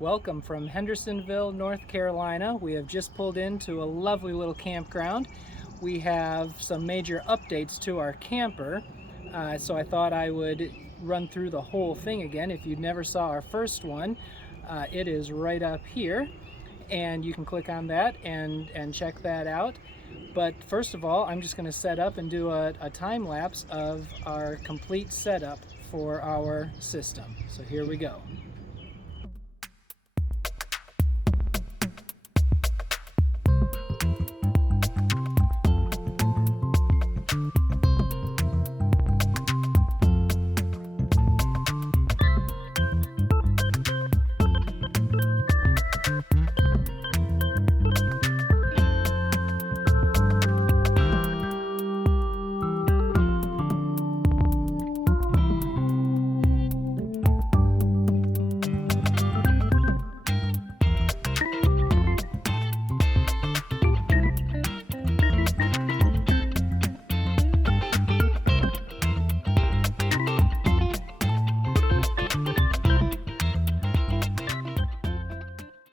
Welcome from Hendersonville, North Carolina. We have just pulled into a lovely little campground. We have some major updates to our camper, so I thought I would run through the whole thing again. If you never saw our first one, it is right up here, and you can click on that and check that out. But first of all, I'm just going to set up and do a time lapse of our complete setup for our system. So here we go.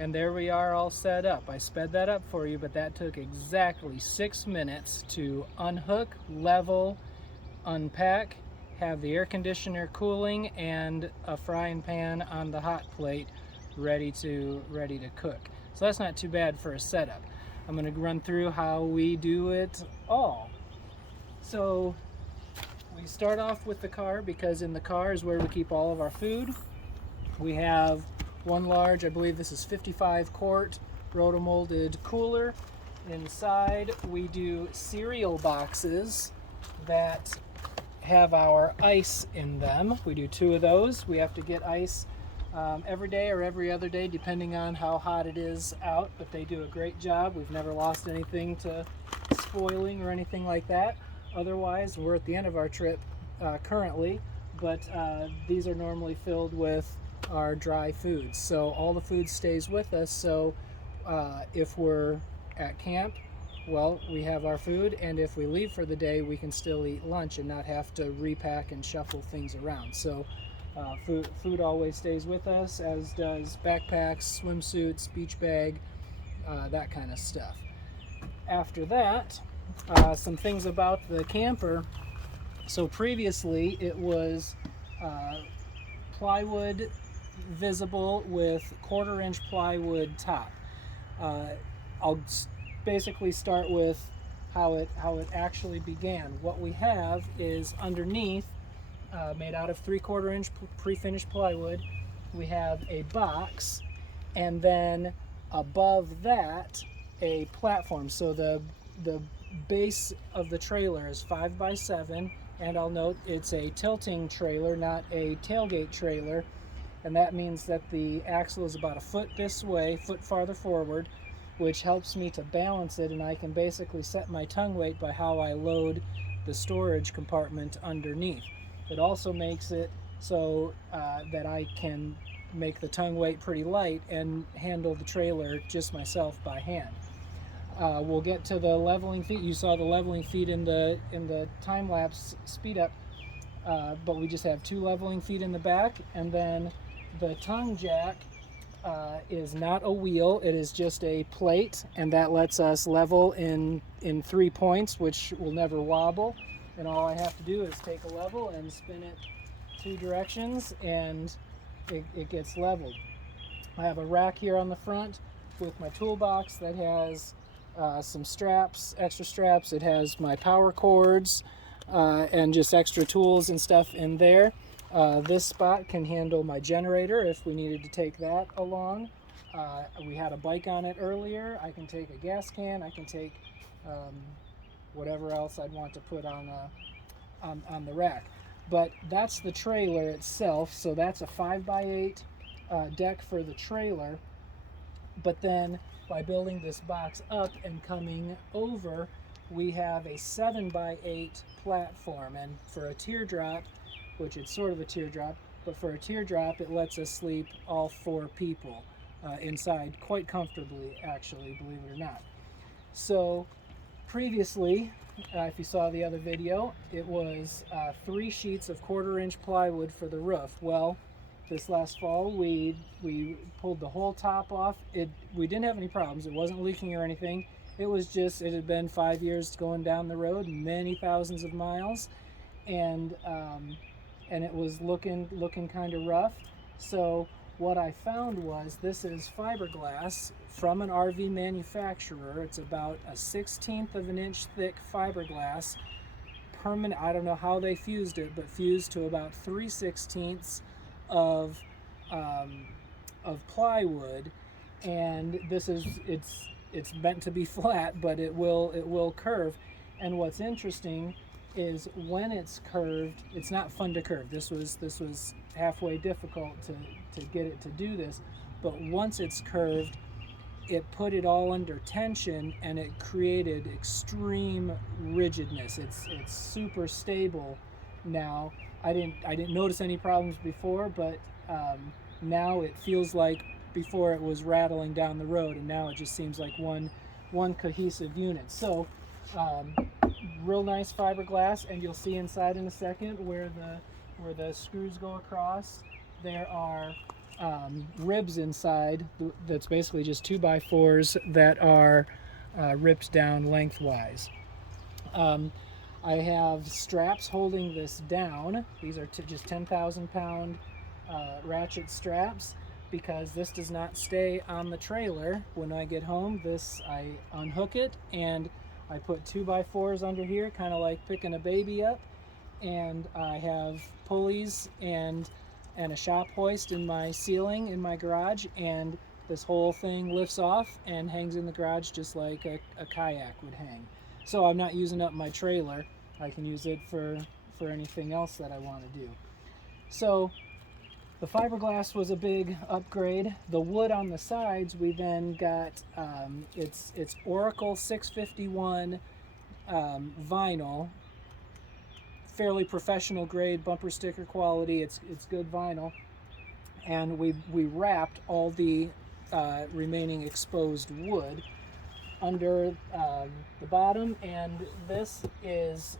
And there we are, all set up. I sped that up for you, but that took exactly 6 minutes to unhook, level, unpack, have the air conditioner cooling, and a frying pan on the hot plate ready to cook. So that's not too bad for a setup. I'm going to run through how we do it all. So we start off with the car, because in the car is where we keep all of our food. We have one large, I believe this is 55 quart rotomolded cooler. Inside we do cereal boxes that have our ice in them. We do 2 of those. We have to get ice every day or every other day depending on how hot it is out, but they do a great job. We've never lost anything to spoiling or anything like that. Otherwise, we're at the end of our trip currently, but these are normally filled with our dry foods, so all the food stays with us. So if we're at camp, well, we have our food, and if we leave for the day, we can still eat lunch and not have to repack and shuffle things around. So food always stays with us, as does backpacks, swimsuits, beach bag, that kind of stuff. After that, some things about the camper. So previously it was plywood visible with 1/4 inch plywood top. I'll basically start with how it actually began. What we have is underneath, made out of 3/4 inch prefinished plywood, we have a box, and then above that a platform. So the base of the trailer is 5 by 7, and I'll note it's a tilting trailer, not a tailgate trailer. And that means that the axle is about a foot this way, foot farther forward, which helps me to balance it, and I can basically set my tongue weight by how I load the storage compartment underneath. It also makes it so that I can make the tongue weight pretty light and handle the trailer just myself by hand. We'll get to the leveling feet. You saw the leveling feet in the time-lapse speed up, but we just have 2 leveling feet in the back, and then the tongue jack is not a wheel, it is just a plate, and that lets us level in 3 points, which will never wobble. And all I have to do is take a level and spin it 2 directions, and it gets leveled. I have a rack here on the front with my toolbox that has some straps, extra straps. It has my power cords and just extra tools and stuff in there. This spot can handle my generator if we needed to take that along. We had a bike on it earlier. I can take a gas can. I can take whatever else I'd want to put on the rack. But that's the trailer itself. So that's a 5 by 8 deck for the trailer. But then by building this box up and coming over, we have a 7 by 8 platform. And for a teardrop, which it's sort of a teardrop, but for a teardrop it lets us sleep all 4 people inside quite comfortably, actually, believe it or not. So previously, if you saw the other video, it was 3 sheets of 1/4 inch plywood for the roof. Well, this last fall we pulled the whole top off. We didn't have any problems. It wasn't leaking or anything. It was just, it had been 5 years going down the road, many thousands of miles, and it was looking kind of rough. So what I found was, this is fiberglass from an RV manufacturer. It's about a 1/16 of an inch thick fiberglass, permanent. I don't know how they fused it, but fused to about 3/16 of plywood. And this is, it's meant to be flat, but it will curve. And what's interesting is when it's curved, it's not fun to curve. This was halfway difficult to get it to do this, but once it's curved, it put it all under tension and it created extreme rigidness. It's super stable now. I didn't notice any problems before, but now it feels like before it was rattling down the road, and now it just seems like one cohesive unit. So real nice fiberglass, and you'll see inside in a second where the screws go across. There are ribs inside that's basically just 2x4s that are ripped down lengthwise. I have straps holding this down. These are just 10,000 pound ratchet straps, because this does not stay on the trailer. When I get home, I unhook it and I put 2x4s under here, kind of like picking a baby up, and I have pulleys and a shop hoist in my ceiling in my garage, and this whole thing lifts off and hangs in the garage just like a kayak would hang. So I'm not using up my trailer. I can use it for anything else that I want to do. So the fiberglass was a big upgrade. The wood on the sides, we then got, it's Oracal 651 vinyl, fairly professional grade, bumper sticker quality. It's good vinyl, and we wrapped all the remaining exposed wood under the bottom, and this is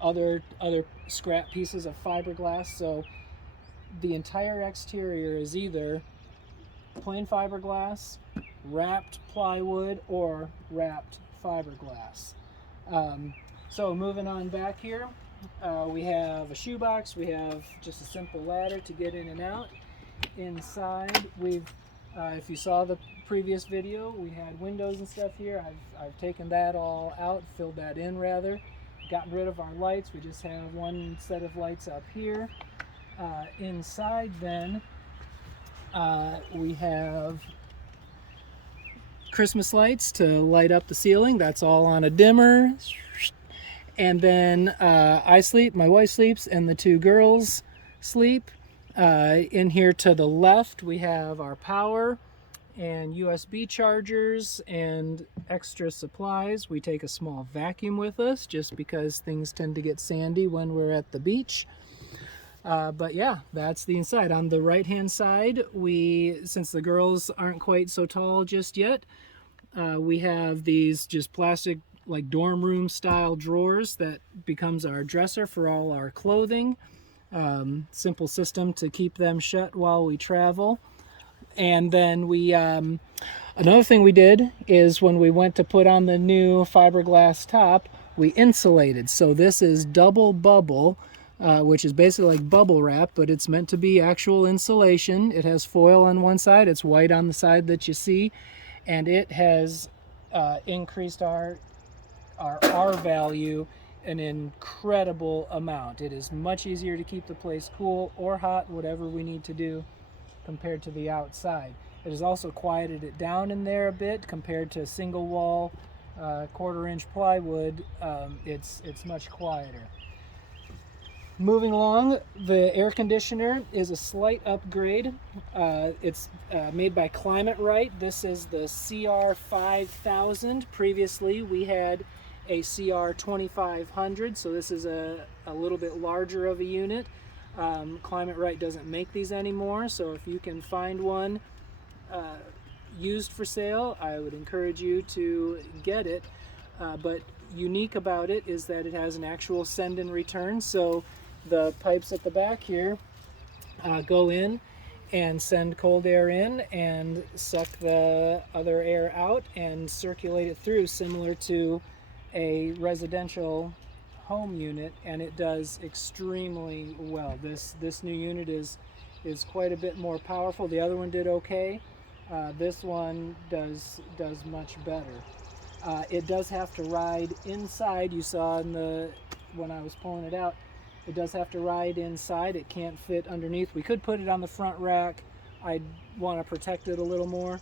other scrap pieces of fiberglass. So the entire exterior is either plain fiberglass, wrapped plywood, or wrapped fiberglass. So moving on back here, we have a shoebox. We have just a simple ladder to get in and out. Inside, if you saw the previous video, we had windows and stuff here. I've taken that all out, filled that in rather, gotten rid of our lights. We just have one set of lights up here. Inside then, we have Christmas lights to light up the ceiling. That's all on a dimmer. And then I sleep, my wife sleeps, and the two girls sleep. In here to the left, we have our power and USB chargers and extra supplies. We take a small vacuum with us just because things tend to get sandy when we're at the beach. But yeah, that's the inside. On the right hand side, since the girls aren't quite so tall just yet, we have these just plastic, like dorm room style drawers that becomes our dresser for all our clothing. Simple system to keep them shut while we travel. And then another thing we did is when we went to put on the new fiberglass top, we insulated. So this is double bubble, which is basically like bubble wrap, but it's meant to be actual insulation. It has foil on one side, it's white on the side that you see, and it has increased our R value an incredible amount. It is much easier to keep the place cool or hot, whatever we need to do, compared to the outside. It has also quieted it down in there a bit compared to single wall 1/4 inch plywood. It's much quieter. Moving along, the air conditioner is a slight upgrade. It's made by Climate Right. This is the CR5000. Previously we had a CR2500, so this is a little bit larger of a unit. Climate Right doesn't make these anymore, so if you can find one used for sale, I would encourage you to get it. But unique about it is that it has an actual send and return, so the pipes at the back here go in and send cold air in and suck the other air out and circulate it through, similar to a residential home unit, and it does extremely well. This new unit is quite a bit more powerful. The other one did okay. This one does much better. It does have to ride inside. You saw in the when I was pulling it out, it does have to ride inside. It can't fit underneath. We could put it on the front rack. I'd want to protect it a little more.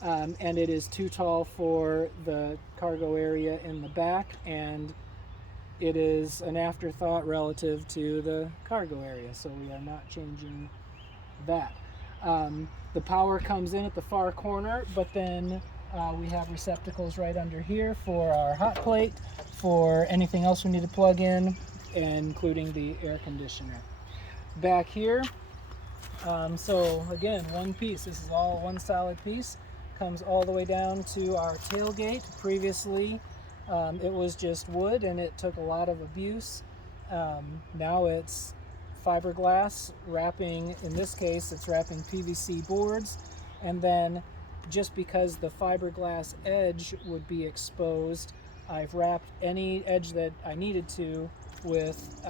And it is too tall for the cargo area in the back, and it is an afterthought relative to the cargo area, so we are not changing that. The power comes in at the far corner, but then we have receptacles right under here for our hot plate, for anything else we need to plug in, including the air conditioner. Back here, so again, one piece. This is all one solid piece. Comes all the way down to our tailgate. Previously, it was just wood, and it took a lot of abuse. Now it's fiberglass wrapping. In this case, it's wrapping PVC boards, and then just because the fiberglass edge would be exposed, I've wrapped any edge that I needed to with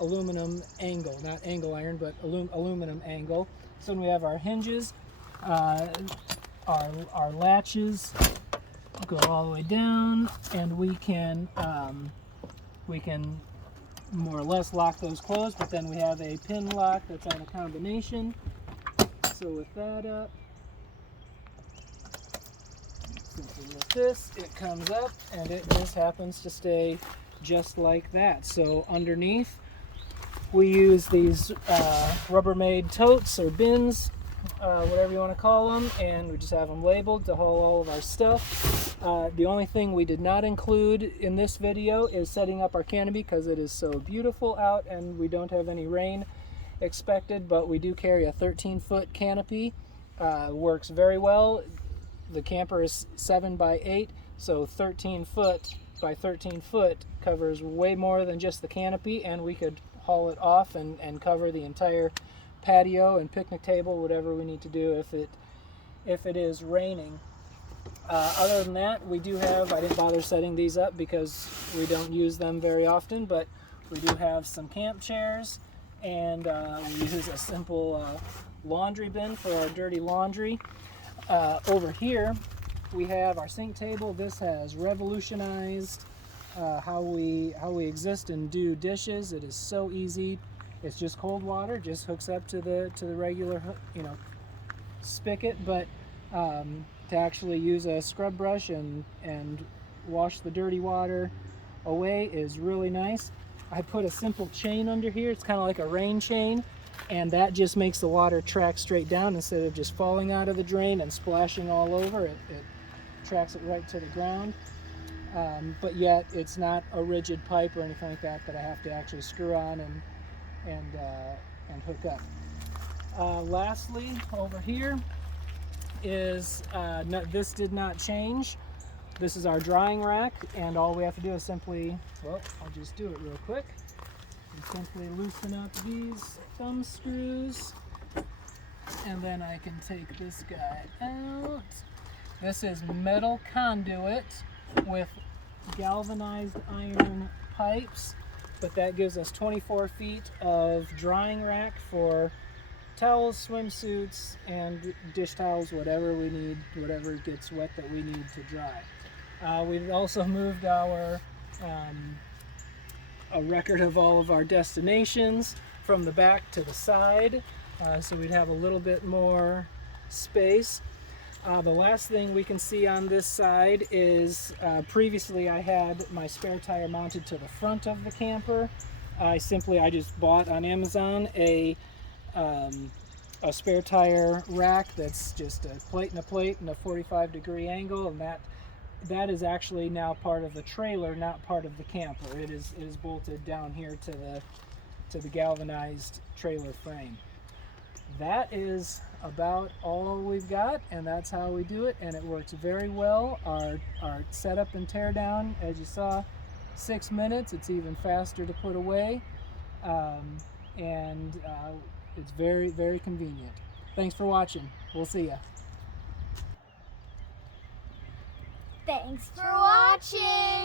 aluminum angle, not angle iron, but aluminum angle. So when we have our hinges, our latches go all the way down, and we can more or less lock those closed, but then we have a pin lock that's on a combination. So with that up, simply with this, it comes up and it just happens to stay just like that. So underneath, we use these Rubbermaid totes or bins, whatever you want to call them, and we just have them labeled to haul all of our stuff. The only thing we did not include in this video is setting up our canopy, because it is so beautiful out and we don't have any rain expected, but we do carry a 13-foot canopy. Works very well. The camper is 7 by 8, so 13 foot by 13 foot covers way more than just the canopy, and we could haul it off and cover the entire patio and picnic table, whatever we need to do if it is raining. Other than that, we do have, I didn't bother setting these up because we don't use them very often, but we do have some camp chairs, and we use a simple laundry bin for our dirty laundry. Over here, we have our sink table. This has revolutionized how we exist and do dishes. It is so easy. It's just cold water, just hooks up to the regular, spigot, but to actually use a scrub brush and wash the dirty water away is really nice. I put a simple chain under here. It's kind of like a rain chain, and that just makes the water track straight down instead of just falling out of the drain and splashing all over. It tracks it right to the ground, but yet it's not a rigid pipe or anything like that I have to actually screw on and hook up. Lastly, over here is, this did not change. This is our drying rack, and all we have to do is simply, well, I'll just do it real quick. And simply loosen up these thumb screws, and then I can take this guy out. This is metal conduit with galvanized iron pipes, but that gives us 24 feet of drying rack for towels, swimsuits, and dish towels, whatever we need, whatever gets wet that we need to dry. We've also moved a record of all of our destinations from the back to the side, so we'd have a little bit more space. The last thing we can see on this side is, previously I had my spare tire mounted to the front of the camper. I just bought on Amazon a spare tire rack that's just a plate and a 45-degree angle, and that is actually now part of the trailer, not part of the camper. It is bolted down here to the galvanized trailer frame. That is about all we've got, and that's how we do it, and it works very well. Our setup and tear down, as you saw, 6 minutes. It's even faster to put away, and It's very, very convenient. Thanks for watching. We'll see ya. Thanks for watching!